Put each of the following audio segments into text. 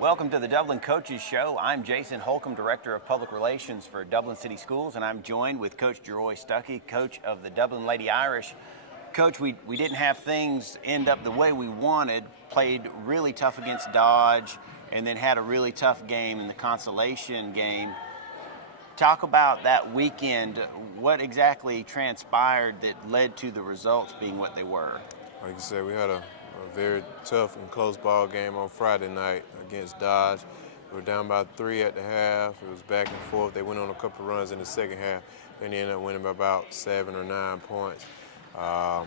Welcome to the Dublin Coaches Show. I'm Jason Holcomb, Director of Public Relations for Dublin City Schools, and I'm joined with Coach Jeroy Stuckey, coach of the Dublin Lady Irish. Coach, we didn't have things end up the way we wanted, played really tough against Dodge, and then had a really tough game in the consolation game. Talk about that weekend. What exactly transpired that led to the results being what they were? Like you said, we had a very tough and close ball game on Friday night against Dodge. We were down by 3 at the half. It was back and forth. They went on a couple of runs in the second half, and they ended up winning by about 7 or 9 points.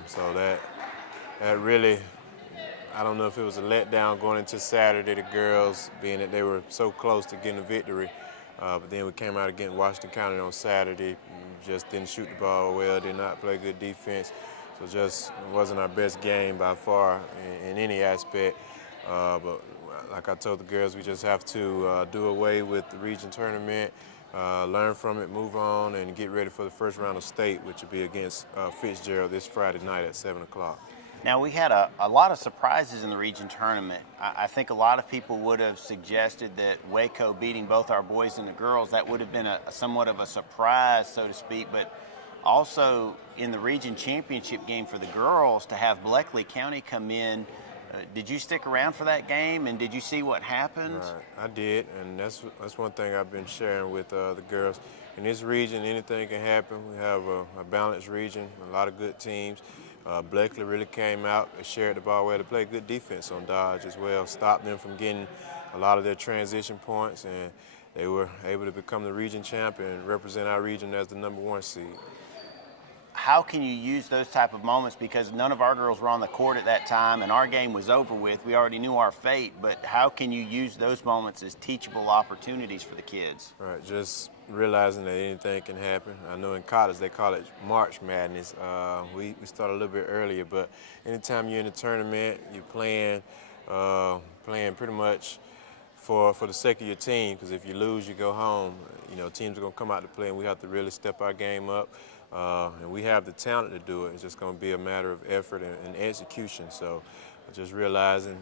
So that really, I don't know if it was a letdown going into Saturday, the girls, being that they were so close to getting a victory. But then we came out against Washington County on Saturday, just didn't shoot the ball well, did not play good defense. So just wasn't our best game by far in any aspect. But like I told the girls, we just have to do away with the region tournament, learn from it, move on, and get ready for the first round of state, which will be against Fitzgerald this Friday night at 7 o'clock. Now, we had a lot of surprises in the region tournament. I think a lot of people would have suggested that Waco beating both our boys and the girls, that would have been somewhat of a surprise, so to speak. But also in the region championship game for the girls, to have Bleckley County come in, did you stick around for that game, and did you see what happened? Right. I did, and that's one thing I've been sharing with the girls. In this region, anything can happen. We have a balanced region, a lot of good teams. Bleckley really came out, they shared the ball well, they played good defense on Dodge as well, stopped them from getting a lot of their transition points, and they were able to become the region champ and represent our region as the #1 seed. How can you use those type of moments, because none of our girls were on the court at that time and our game was over with, we already knew our fate, but how can you use those moments as teachable opportunities for the kids? Right, just realizing that anything can happen. I know in college they call it March Madness. We start a little bit earlier, but anytime you're in a tournament, you're playing pretty much for the sake of your team, because if you lose, you go home. You know, teams are going to come out to play, and we have to really step our game up. And we have the talent to do it. It's just going to be a matter of effort and execution. So just realizing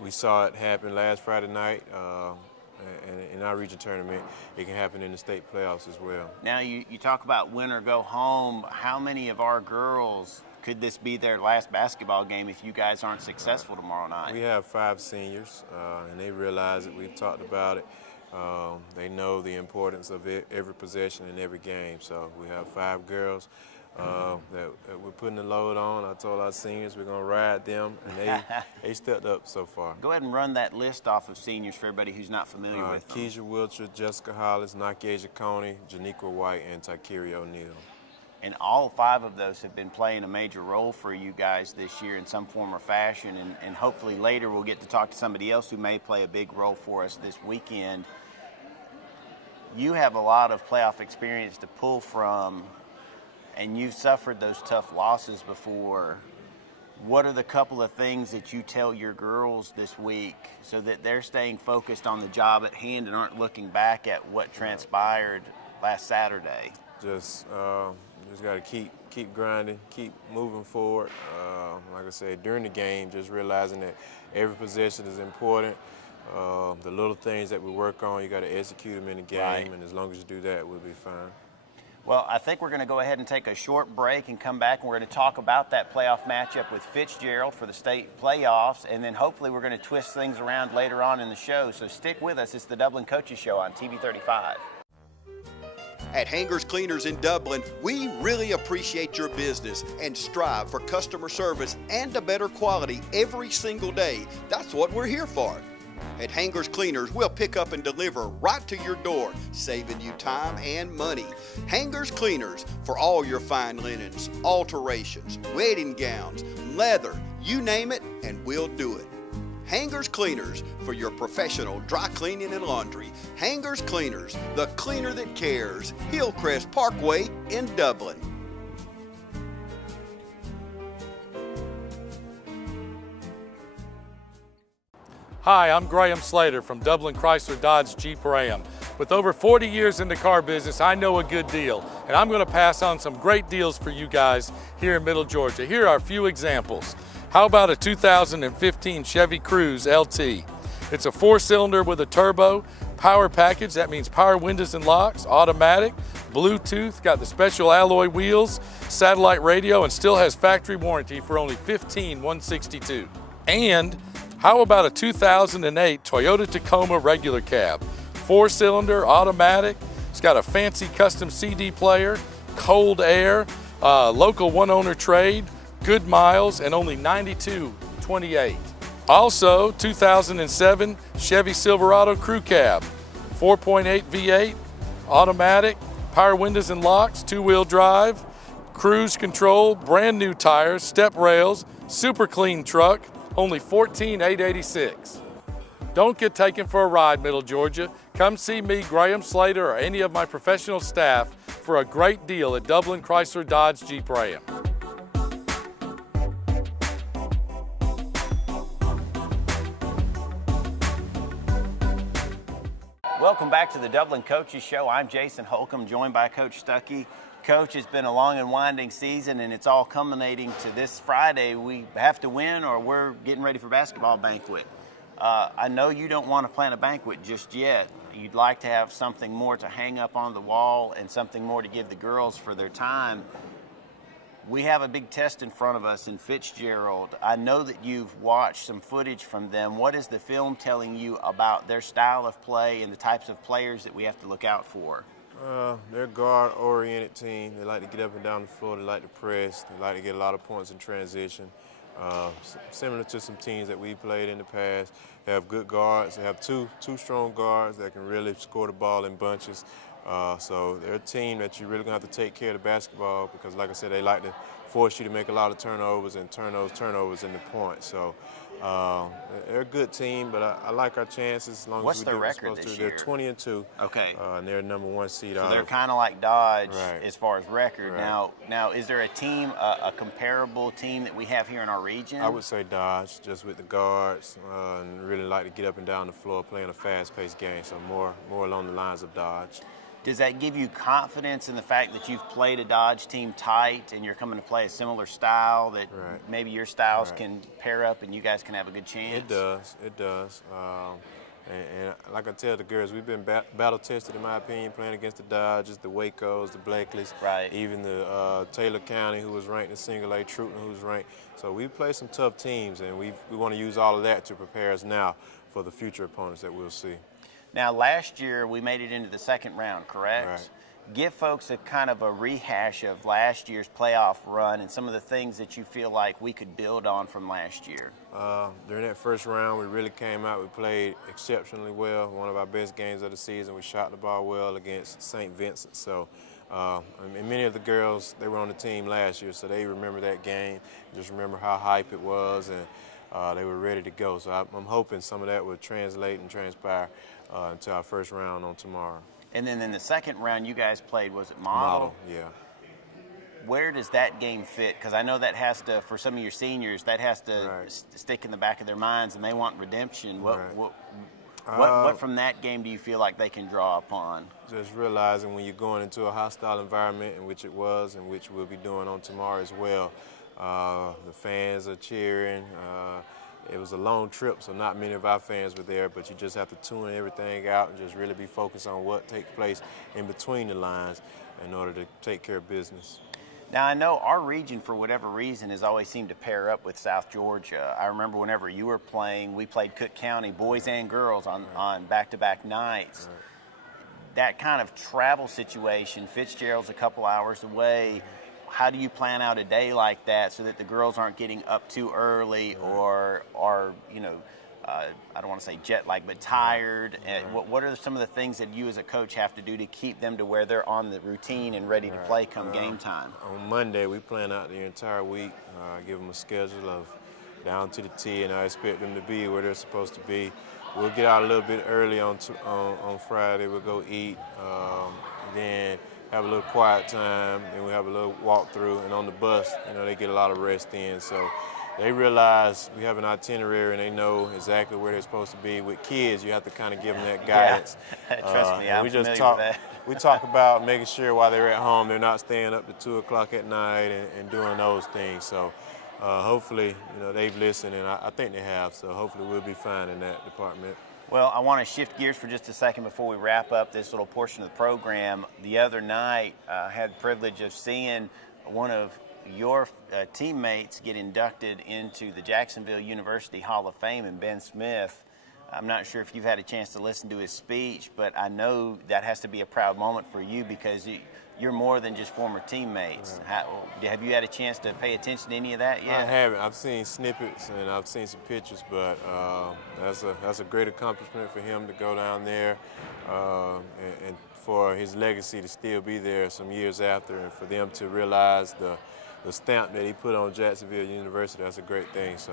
we saw it happen last Friday night, and in our region tournament, it can happen in the state playoffs as well. Now you talk about win or go home. How many of our girls, could this be their last basketball game if you guys aren't successful tomorrow night? We have 5 seniors, and they realize it. We've talked about it. They know the importance of every possession in every game. So we have 5 girls that we're putting the load on. I told our seniors we're going to ride them, and they stepped up so far. Go ahead and run that list off of seniors for everybody who's not familiar with them. Keisha Wiltshire, Jessica Hollis, Nakeja Coney, Janiqua White, and Tykeri O'Neal. And all 5 of those have been playing a major role for you guys this year in some form or fashion, and hopefully later we'll get to talk to somebody else who may play a big role for us this weekend. You have a lot of playoff experience to pull from, and you've suffered those tough losses before. What are the couple of things that you tell your girls this week so that they're staying focused on the job at hand and aren't looking back at what transpired last Saturday? Just got to keep grinding, keep moving forward. Like I said, during the game, just realizing that every possession is important. The little things that we work on, you got to execute them in the game, right. And as long as you do that, we'll be fine. Well, I think we're going to go ahead and take a short break and come back, and we're going to talk about that playoff matchup with Fitzgerald for the state playoffs, and then hopefully we're going to twist things around later on in the show. So stick with us. It's the Dublin Coaches Show on TV 35. At Hangers Cleaners in Dublin, we really appreciate your business and strive for customer service and a better quality every single day. That's what we're here for. At Hangers Cleaners, we'll pick up and deliver right to your door, saving you time and money. Hangers Cleaners for all your fine linens, alterations, wedding gowns, leather, you name it, and we'll do it. Hangers Cleaners for your professional dry cleaning and laundry. Hangers Cleaners, the cleaner that cares. Hillcrest Parkway in Dublin. Hi, I'm Graham Slater from Dublin Chrysler Dodge Jeep Ram. With over 40 years in the car business, I know a good deal, and I'm going to pass on some great deals for you guys here in Middle Georgia. Here are a few examples. How about a 2015 Chevy Cruze LT? It's a 4-cylinder with a turbo, power package, that means power windows and locks, automatic, Bluetooth, got the special alloy wheels, satellite radio, and still has factory warranty for only $15,162. And how about a 2008 Toyota Tacoma regular cab? 4-cylinder, automatic, it's got a fancy custom CD player, cold air, local one-owner trade, good miles, and only $92,228. Also, 2007 Chevy Silverado Crew Cab, 4.8 V8, automatic, power windows and locks, 2-wheel drive, cruise control, brand new tires, step rails, super clean truck, only $14,886. Don't get taken for a ride, Middle Georgia. Come see me, Graham Slater, or any of my professional staff for a great deal at Dublin Chrysler Dodge Jeep Ram. Welcome back to the Dublin Coaches Show. I'm Jason Holcomb, joined by Coach Stuckey. Coach, it's been a long and winding season, and it's all culminating to this Friday. We have to win, or we're getting ready for basketball banquet. I know you don't want to plan a banquet just yet. You'd like to have something more to hang up on the wall and something more to give the girls for their time. We have a big test in front of us in Fitzgerald. I know that you've watched some footage from them. What is the film telling you about their style of play and the types of players that we have to look out for? They're a guard-oriented team. They like to get up and down the floor. They like to press. They like to get a lot of points in transition. Similar to some teams that we played in the past. They have good guards. They have two strong guards that can really score the ball in bunches. So they're a team that you're really going to have to take care of the basketball because, like I said, they like to force you to make a lot of turnovers and turn those turnovers into points. So they're a good team, but I like our chances as long What's as we their do what we're record supposed this to. year? They're 20-2. Okay. And they're number 1 seed So out they're of. kind of like Dodge Right. as far as record. Right. Now, is there a team, a comparable team that we have here in our region? I would say Dodge, just with the guards, and really like to get up and down the floor, playing a fast-paced game. So more along the lines of Dodge. Does that give you confidence in the fact that you've played a Dodge team tight and you're coming to play a similar style that Right. maybe your styles Right. can pair up and you guys can have a good chance? It does. It does. And like I tell the girls, we've been battle tested, in my opinion, playing against the Dodgers, the Wacos, the Blackleys, Right. even the Taylor County, who was ranked in single A, Truton, who's ranked. So we've played some tough teams, and we want to use all of that to prepare us now for the future opponents that we'll see. Now, last year we made it into the second round, correct? Right. Give folks a kind of a rehash of last year's playoff run and some of the things that you feel like we could build on from last year. During that first round, we really came out. We played exceptionally well. One of our best games of the season. We shot the ball well against St. Vincent. So, and many of the girls, they were on the team last year, so they remember that game. Just remember how hype it was, and they were ready to go. So I'm hoping some of that will translate and transpire into our first round on tomorrow. And then in the second round, you guys played, was it Model? Yeah. Where does that game fit? Because I know that has to, for some of your seniors, that has to Right. stick in the back of their minds, and they want redemption. Right. What from that game do you feel like they can draw upon? Just realizing when you're going into a hostile environment, in which it was, and which we'll be doing on tomorrow as well. The fans are cheering. It was a long trip, so not many of our fans were there, but you just have to tune everything out and just really be focused on what takes place in between the lines in order to take care of business. Now, I know our region, for whatever reason, has always seemed to pair up with South Georgia. I remember whenever you were playing, we played Cook County, boys and girls, on back-to-back nights. That kind of travel situation, Fitzgerald's a couple hours away. How do you plan out a day like that so that the girls aren't getting up too early or are, I don't want to say jet lag, but tired? What are some of the things that you as a coach have to do to keep them to where they're on the routine and ready to play come game time? On Monday, we plan out the entire week, give them a schedule of down to the T, and I expect them to be where they're supposed to be. We'll get out a little bit early on Friday. We'll go eat, then have a little quiet time, and we'll have a little walk through. And on the bus, they get a lot of rest in. So they realize we have an itinerary and they know exactly where they're supposed to be. With kids, you have to kind of give them that guidance. Yeah. Trust me, I'm familiar with that. We talk about making sure while they're at home they're not staying up to 2 o'clock at night and doing those things. So hopefully, they've listened, and I think they have. So hopefully we'll be fine in that department. Well, I want to shift gears for just a second before we wrap up this little portion of the program. The other night, I had the privilege of seeing one of your teammates get inducted into the Jacksonville University Hall of Fame, and Ben Smith. I'm not sure if you've had a chance to listen to his speech, but I know that has to be a proud moment for you because you're more than just former teammates. Right. Have you had a chance to pay attention to any of that yet? I haven't. I've seen snippets and I've seen some pictures, but that's a great accomplishment for him to go down there and for his legacy to still be there some years after, and for them to realize the stamp that he put on Jacksonville University. That's a great thing. So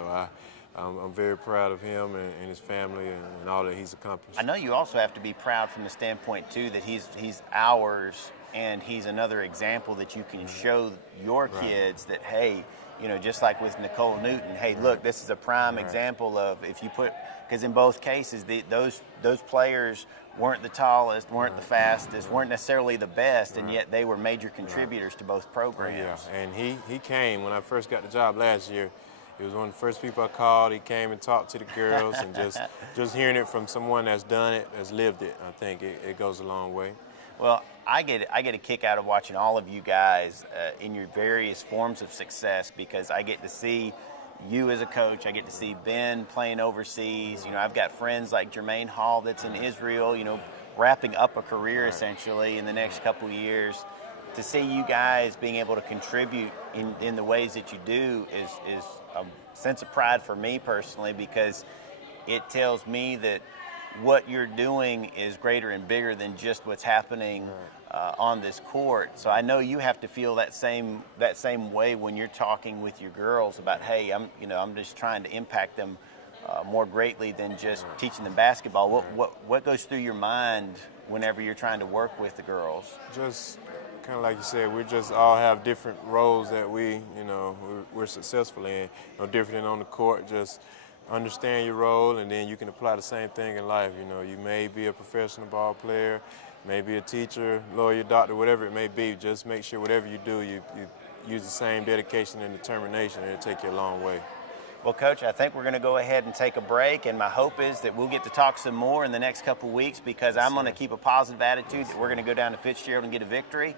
I'm very proud of him and his family and all that he's accomplished. I know you also have to be proud from the standpoint, too, that he's ours, and he's another example that you can show your kids that, hey, just like with Nicole Newton, hey, look, this is a prime example of if you put, because in both cases, those players weren't the tallest, weren't the fastest, weren't necessarily the best, and yet they were major contributors to both programs. And he came when I first got the job last year. He was one of the first people I called. He came and talked to the girls, and just hearing it from someone that's done it, has lived it, I think it goes a long way. Well, I get a kick out of watching all of you guys in your various forms of success, because I get to see you as a coach. I get to see Ben playing overseas. I've got friends like Jermaine Hall that's in Israel, wrapping up a career essentially in the next couple of years. To see you guys being able to contribute in the ways that you do is a sense of pride for me personally, because it tells me that what you're doing is greater and bigger than just what's happening on this court. So I know you have to feel that same way when you're talking with your girls about, hey, I'm just trying to impact them more greatly than just teaching them basketball. What goes through your mind whenever you're trying to work with the girls? Just kind of like you said, we just all have different roles that we're successful in. No different than on the court. Just understand your role, and then you can apply the same thing in life. You may be a professional ball player, maybe a teacher, lawyer, doctor, whatever it may be. Just make sure whatever you do, you use the same dedication and determination, and it'll take you a long way. Well, Coach, I think we're going to go ahead and take a break, and my hope is that we'll get to talk some more in the next couple weeks, because I'm going to keep a positive attitude that we're going to go down to Fitzgerald and get a victory.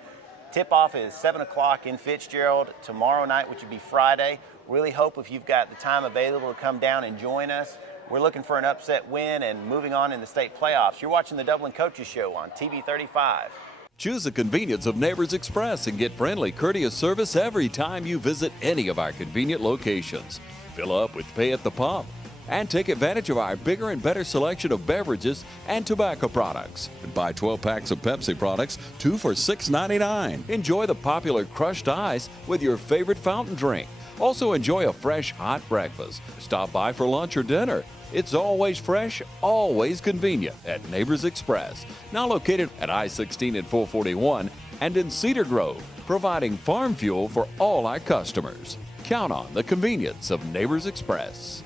Tip-off is 7 o'clock in Fitzgerald tomorrow night, which would be Friday. Really hope if you've got the time available to come down and join us. We're looking for an upset win and moving on in the state playoffs. You're watching the Dublin Coaches Show on TV 35. Choose the convenience of Neighbors Express and get friendly, courteous service every time you visit any of our convenient locations. Fill up with pay at the pump and take advantage of our bigger and better selection of beverages and tobacco products. Buy 12 packs of Pepsi products, 2 for $6.99. Enjoy the popular crushed ice with your favorite fountain drink. Also enjoy a fresh, hot breakfast. Stop by for lunch or dinner. It's always fresh, always convenient at Neighbors Express. Now located at I-16 and 441 and in Cedar Grove, providing farm fuel for all our customers. Count on the convenience of Neighbors Express.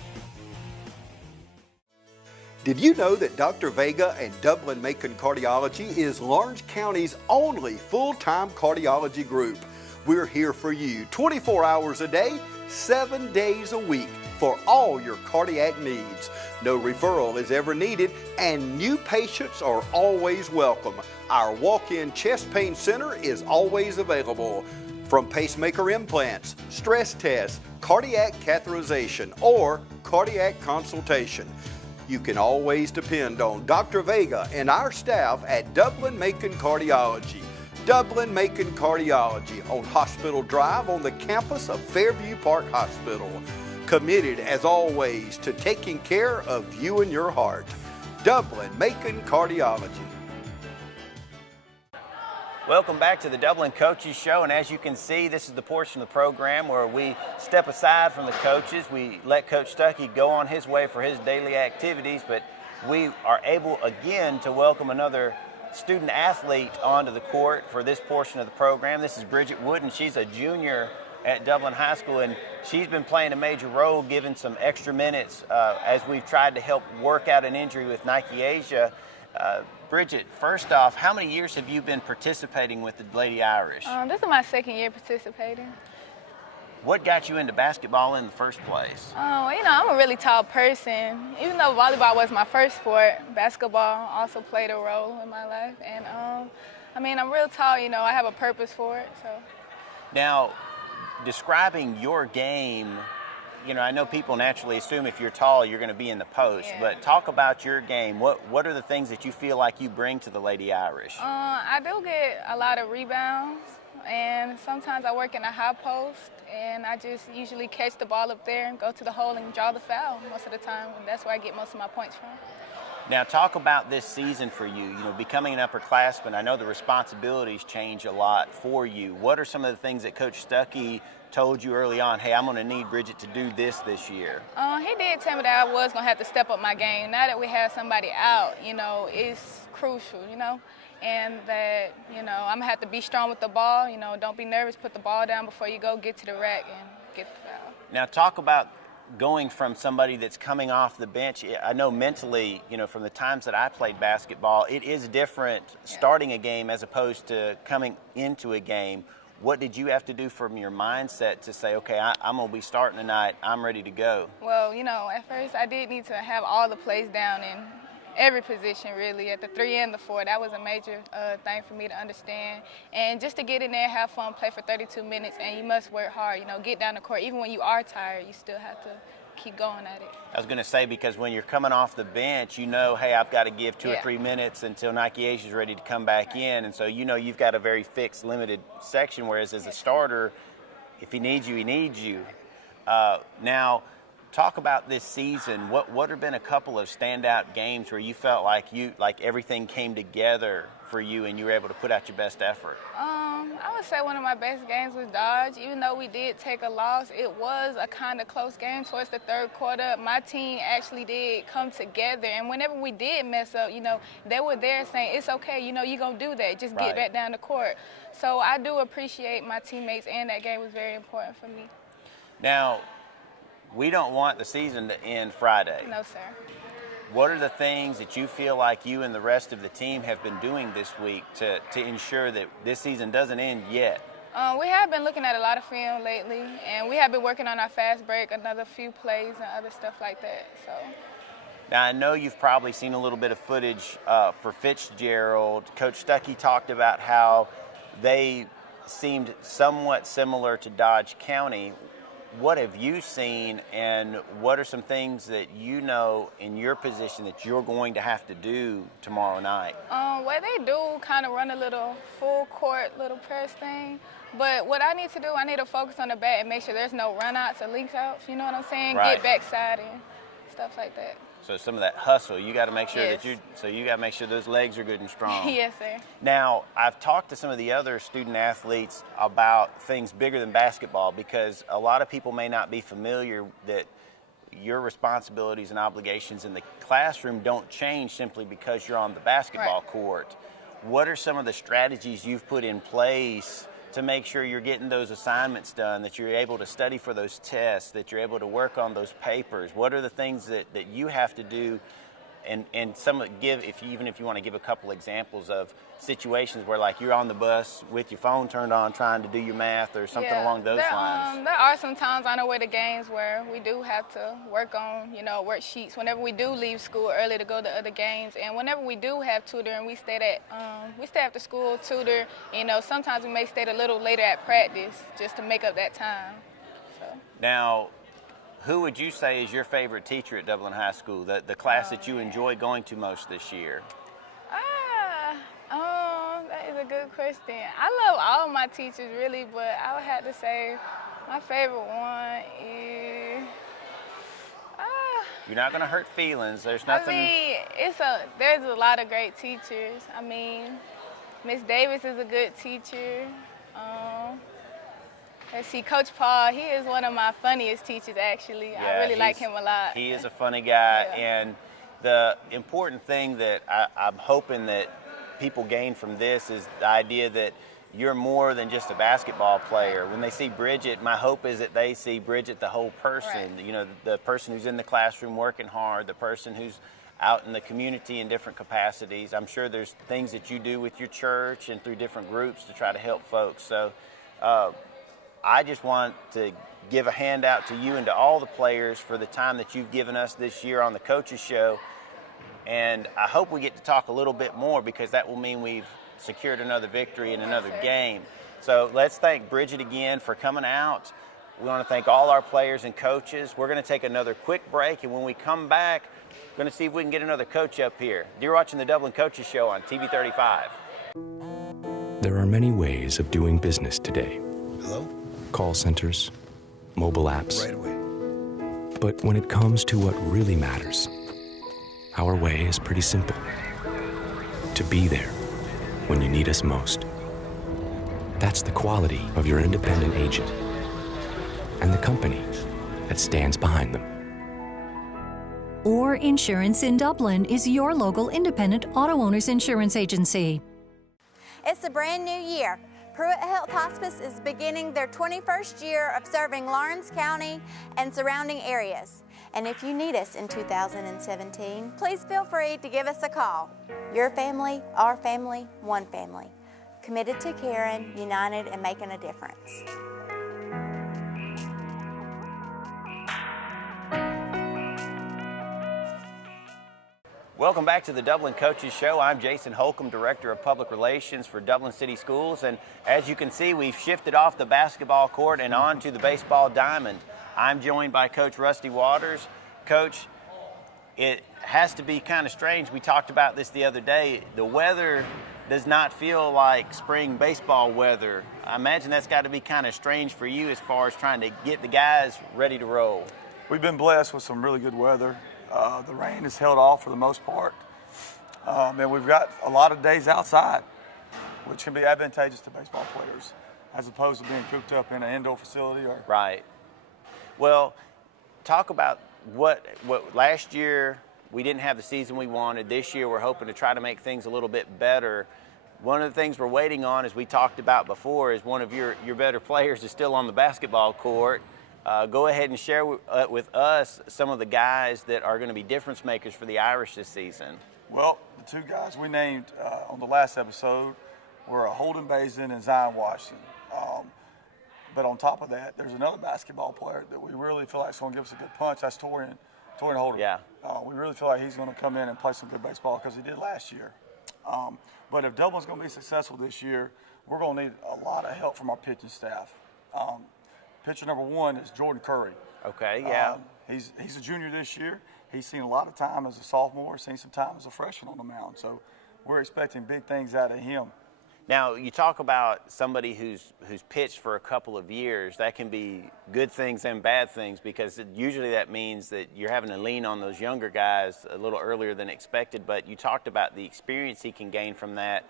Did you know that Dr. Vega and Dublin Macon Cardiology is Lawrence County's only full-time cardiology group? We're here for you 24 hours a day, 7 days a week for all your cardiac needs. No referral is ever needed, and new patients are always welcome. Our walk-in chest pain center is always available. From pacemaker implants, stress tests, cardiac catheterization, or cardiac consultation, you can always depend on Dr. Vega and our staff at Dublin Macon Cardiology. Dublin Macon Cardiology on Hospital Drive on the campus of Fairview Park Hospital. Committed as always to taking care of you and your heart. Dublin Macon Cardiology. Welcome back to the Dublin Coaches Show, and as you can see, this is the portion of the program where we step aside from the coaches. We let Coach Stuckey go on his way for his daily activities, but we are able again to welcome another student athlete onto the court for this portion of the program. This is Bridget Wooden. She's a junior at Dublin High School, and she's been playing a major role, giving some extra minutes as we've tried to help work out an injury with Nike Asia. Bridget, first off, how many years have you been participating with the Lady Irish? This is my second year participating. What got you into basketball in the first place? I'm a really tall person. Even though volleyball was my first sport, basketball also played a role in my life. And I'm real tall, I have a purpose for it. So. Now, describing your game, I know people naturally assume if you're tall, you're going to be in the post, Yeah. but talk about your game. What are the things that you feel like you bring to the Lady Irish? I do get a lot of rebounds, and sometimes I work in a high post, and I just usually catch the ball up there and go to the hole and draw the foul most of the time, and that's where I get most of my points from. Now, talk about this season for you. Becoming an upperclassman, I know the responsibilities change a lot for you. What are some of the things that Coach Stuckey told you early on, hey, I'm going to need Bridget to do this year? He did tell me that I was going to have to step up my game. Now that we have somebody out, it's crucial, and that, I'm going to have to be strong with the ball. Don't be nervous, put the ball down before you go get to the rack and get the foul. Now, talk about going from somebody that's coming off the bench. I know mentally, from the times that I played basketball, it is different starting a game as opposed to coming into a game. What did you have to do from your mindset to say, okay, I'm going to be starting tonight, I'm ready to go? Well, at first I did need to have all the plays down in every position, really, at the 3 and the 4. That was a major thing for me to understand. And just to get in there, have fun, play for 32 minutes, and you must work hard, get down the court. Even when you are tired, you still have to keep going at it. I was going to say, because when you're coming off the bench, hey, I've got to give 2 or 3 minutes until Nike Asia is ready to come back in. And so, you've got a very fixed, limited section, whereas as a starter, if he needs you, he needs you. Now, talk about this season. What have been a couple of standout games where you felt like everything came together for you and you were able to put out your best effort? I would say one of my best games was Dodge. Even though we did take a loss, it was a kind of close game towards the third quarter. My team actually did come together, and whenever we did mess up, they were there saying, it's okay, you're going to do that. Just get back down the court. So I do appreciate my teammates, and that game was very important for me. Now, we don't want the season to end Friday. No, sir. What are the things that you feel like you and the rest of the team have been doing this week to ensure that this season doesn't end yet? We have been looking at a lot of film lately, and we have been working on our fast break, another few plays and other stuff like that. So. Now, I know you've probably seen a little bit of footage for Fitzgerald. Coach Stuckey talked about how they seemed somewhat similar to Dodge County. What have you seen, and what are some things that in your position that you're going to have to do tomorrow night? Well, they do kind of run a little full court, little press thing. But what I need to do, I need to focus on the bat and make sure there's no run-outs or link-outs, you know what I'm saying? Right. Get backside and stuff like that. So some of that hustle, you got to make sure Yes. you got to make sure those legs are good and strong. Yes, sir. Now, I've talked to some of the other student athletes about things bigger than basketball, because a lot of people may not be familiar that your responsibilities and obligations in the classroom don't change simply because you're on the basketball court. What are some of the strategies you've put in place to make sure you're getting those assignments done, that you're able to study for those tests, that you're able to work on those papers? What are the things that you have to do? And even if you want to give a couple examples of situations where you're on the bus with your phone turned on trying to do your math or something along those lines. There are some times I know where the games where we do have to work on, worksheets whenever we do leave school early to go to other games. And whenever we do have tutoring, we stay after school, tutor. Sometimes we may stay a little later at practice just to make up that time. So. Now, who would you say is your favorite teacher at Dublin High School, the class that you enjoy going to most this year? That is a good question. I love all my teachers, really, but I would have to say my favorite one is... You're not going to hurt feelings. There's nothing... there's a lot of great teachers. Miss Davis is a good teacher. Let's see, Coach Paul, he is one of my funniest teachers, actually. Yeah, I really like him a lot. He is a funny guy, and the important thing that I'm hoping that people gain from this is the idea that you're more than just a basketball player. When they see Bridget, my hope is that they see Bridget the whole person. Right. You know, the person who's in the classroom working hard, the person who's out in the community in different capacities. I'm sure there's things that you do with your church and through different groups to try to help folks. So I just want to give a handout to you and to all the players for the time that you've given us this year on the Coaches Show. And I hope we get to talk a little bit more, because that will mean we've secured another victory in another game. So let's thank Bridget again for coming out. We want to thank all our players and coaches. We're going to take another quick break, and when we come back, we're going to see if we can get another coach up here. You're watching the Dublin Coaches Show on TV 35. There are many ways of doing business today. Hello? Call centers, mobile apps. Right away. But when it comes to what really matters, our way is pretty simple. To be there when you need us most. That's the quality of your independent agent and the company that stands behind them. Orr Insurance in Dublin is your local independent auto owners insurance agency. It's a brand new year. Pruitt Health Hospice is beginning their 21st year of serving Lawrence County and surrounding areas. And if you need us in 2017, please feel free to give us a call. Your family, our family, one family. Committed to caring, united, and making a difference. Welcome back to the Dublin Coaches Show. I'm Jason Holcomb, Director of Public Relations for Dublin City Schools. And as you can see, we've shifted off the basketball court and onto the baseball diamond. I'm joined by Coach Rusty Waters. Coach, it has to be kind of strange. We talked about this the other day. The weather does not feel like spring baseball weather. I imagine that's got to be kind of strange for you as far as trying to get the guys ready to roll. We've been blessed with some really good weather. The rain has held off for the most part. And we've got a lot of days outside, which can be advantageous to baseball players, as opposed to being cooped up in an indoor facility. Right. Well, talk about what last year we didn't have the season we wanted. This year we're hoping to try to make things a little bit better. One of the things we're waiting on, as we talked about before, is one of your better players is still on the basketball court. Go ahead and share with us some of the guys that are going to be difference makers for the Irish this season. Well, the two guys we named on the last episode were Holden Bazin and Zion Washington. But on top of that, there's another basketball player that we really feel like is going to give us a good punch. That's Torian Holden. Yeah. We really feel like he's going to come in and play some good baseball because he did last year. But if Dublin's going to be successful this year, we're going to need a lot of help from our pitching staff. Pitcher number one is Jordan Curry. Okay, yeah. He's a junior this year. He's seen a lot of time as a sophomore, seen some time as a freshman on the mound. So we're expecting big things out of him. Now, you talk about somebody who's pitched for a couple of years. That can be good things and bad things, because usually that means that you're having to lean on those younger guys a little earlier than expected. But you talked about the experience he can gain from that.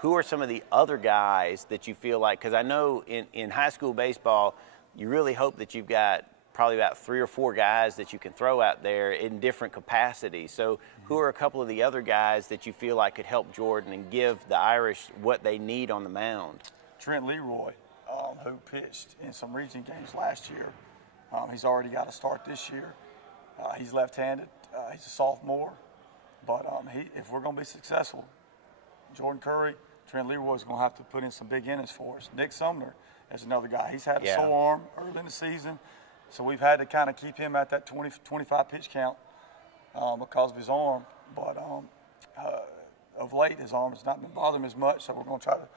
Who are some of the other guys that you feel like, because I know in high school baseball, you really hope that you've got probably about 3 or 4 guys that you can throw out there in different capacities. So who are a couple of the other guys that you feel like could help Jordan and give the Irish what they need on the mound? Trent Leroy, who pitched in some region games last year. He's already got a start this year. He's left-handed. He's a sophomore. But if we're going to be successful, Jordan Curry, Trent Leroy is going to have to put in some big innings for us. Nick Sumner is another guy. He's had a sore arm early in the season, so we've had to kind of keep him at that 25 pitch count because of his arm. But of late, his arm has not been bothering him as much, so we're going to try to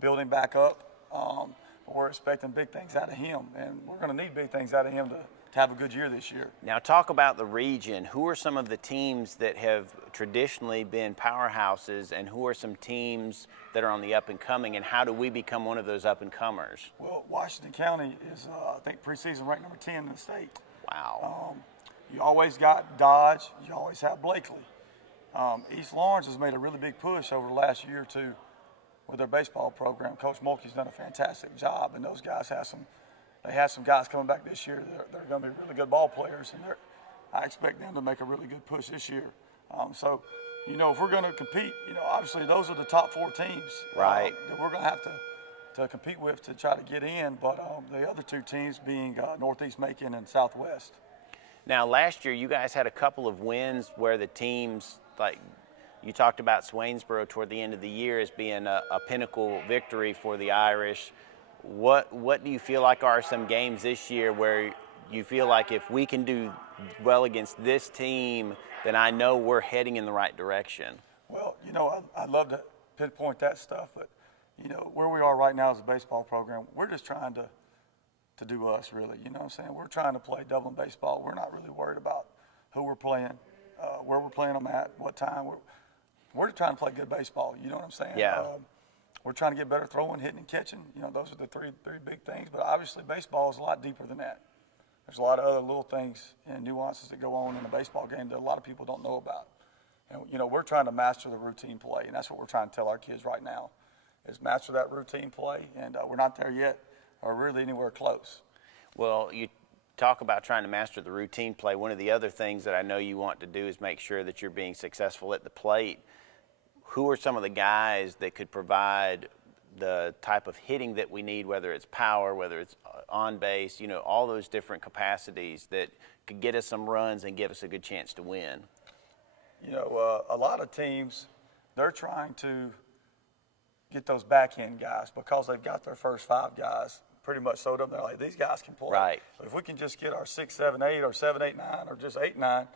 build him back up. But we're expecting big things out of him, and we're going to need big things out of him to have a good year this year. Now, talk about the region. Who are some of the teams that have traditionally been powerhouses, and who are some teams that are on the up and coming, and how do we become one of those up and comers? Well, Washington County is, I think, preseason ranked number 10 in the state. Wow. You always got Dodge. You always have Blakely. East Lawrence has made a really big push over the last year or two with their baseball program. Coach Mulkey's done a fantastic job, and those guys have some. They have some guys coming back this year. They're going to be really good ball players, and I expect them to make a really good push this year. So you know, if we're going to compete, you know, obviously those are the top 4 teams Right. that we're going to have to compete with to try to get in. But the other 2 teams being Northeast Macon and Southwest. Now, last year you guys had a couple of wins where the teams, like you talked about Swainsboro toward the end of the year as being a pinnacle victory for the Irish. What do you feel like are some games this year where you feel like if we can do well against this team, then I know we're heading in the right direction? Well, you know, I'd love to pinpoint that stuff, but, you know, where we are right now as a baseball program, we're just trying to do us, really. You know what I'm saying? We're trying to play Dublin baseball. We're not really worried about who we're playing, where we're playing them at, what time. We're trying to play good baseball. You know what I'm saying? Yeah. We're trying to get better throwing, hitting, and catching. You know, those are the three big things. But obviously, baseball is a lot deeper than that. There's a lot of other little things and nuances that go on in a baseball game that a lot of people don't know about. And, you know, we're trying to master the routine play, and that's what we're trying to tell our kids right now, is master that routine play, and we're not there yet or really anywhere close. Well, you talk about trying to master the routine play. One of the other things that I know you want to do is make sure that you're being successful at the plate. Who are some of the guys that could provide the type of hitting that we need, whether it's power, whether it's on base, you know, all those different capacities that could get us some runs and give us a good chance to win? You know, a lot of teams, they're trying to get those backhand guys because they've got their first 5 guys pretty much sewed up. They're like, these guys can play. Right. But if we can just get our 6, 7, 8, or 7, 8, 9, or just 8, 9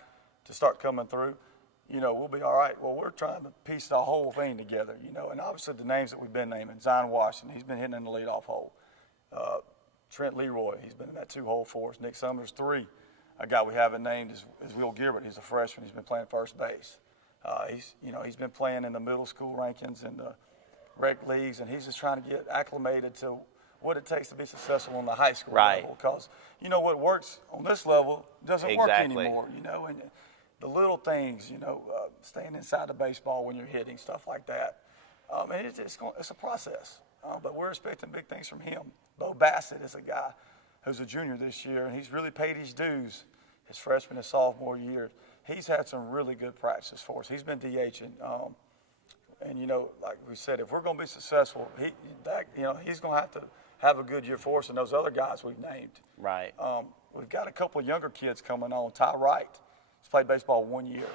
to start coming through, you know, we'll be all right. Well, we're trying to piece the whole thing together, you know, and obviously the names that we've been naming, Zion Washington, he's been hitting in the leadoff hole. Trent Leroy, he's been in that 2-hole for us. Nick Summers, 3. A guy we haven't named is Will Gilbert. He's a freshman. He's been playing first base. He's been playing in the middle school rankings and the rec leagues, and he's just trying to get acclimated to what it takes to be successful on the high school level. Because, you know, what works on this level doesn't work anymore, you know. And the little things, you know, staying inside the baseball when you're hitting, stuff like that. And it's a process. But we're expecting big things from him. Bo Bassett is a guy who's a junior this year, and he's really paid his dues his freshman and sophomore year. He's had some really good practices for us. He's been DHing. And, you know, like we said, if we're going to be successful, he's going to have a good year for us and those other guys we've named. Right. We've got a couple of younger kids coming on. Ty Wright, he's played baseball 1 year.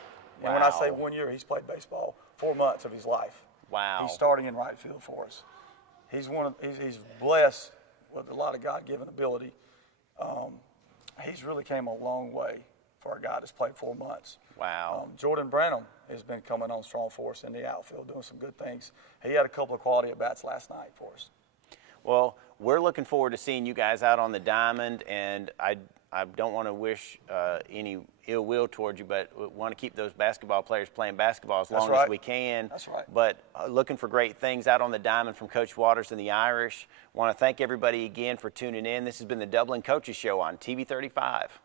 And when I say 1 year, he's played baseball 4 months of his life. Wow. He's starting in right field for us. He's blessed with a lot of God-given ability. He's really came a long way for a guy that's played 4 months. Wow. Jordan Branham has been coming on strong for us in the outfield, doing some good things. He had a couple of quality at-bats last night for us. Well, we're looking forward to seeing you guys out on the diamond, and I don't want to wish any ill will towards you, but we want to keep those basketball players playing basketball as long as we can. That's right. But looking for great things out on the diamond from Coach Waters and the Irish. Want to thank everybody again for tuning in. This has been the Dublin Coaches Show on TV 35.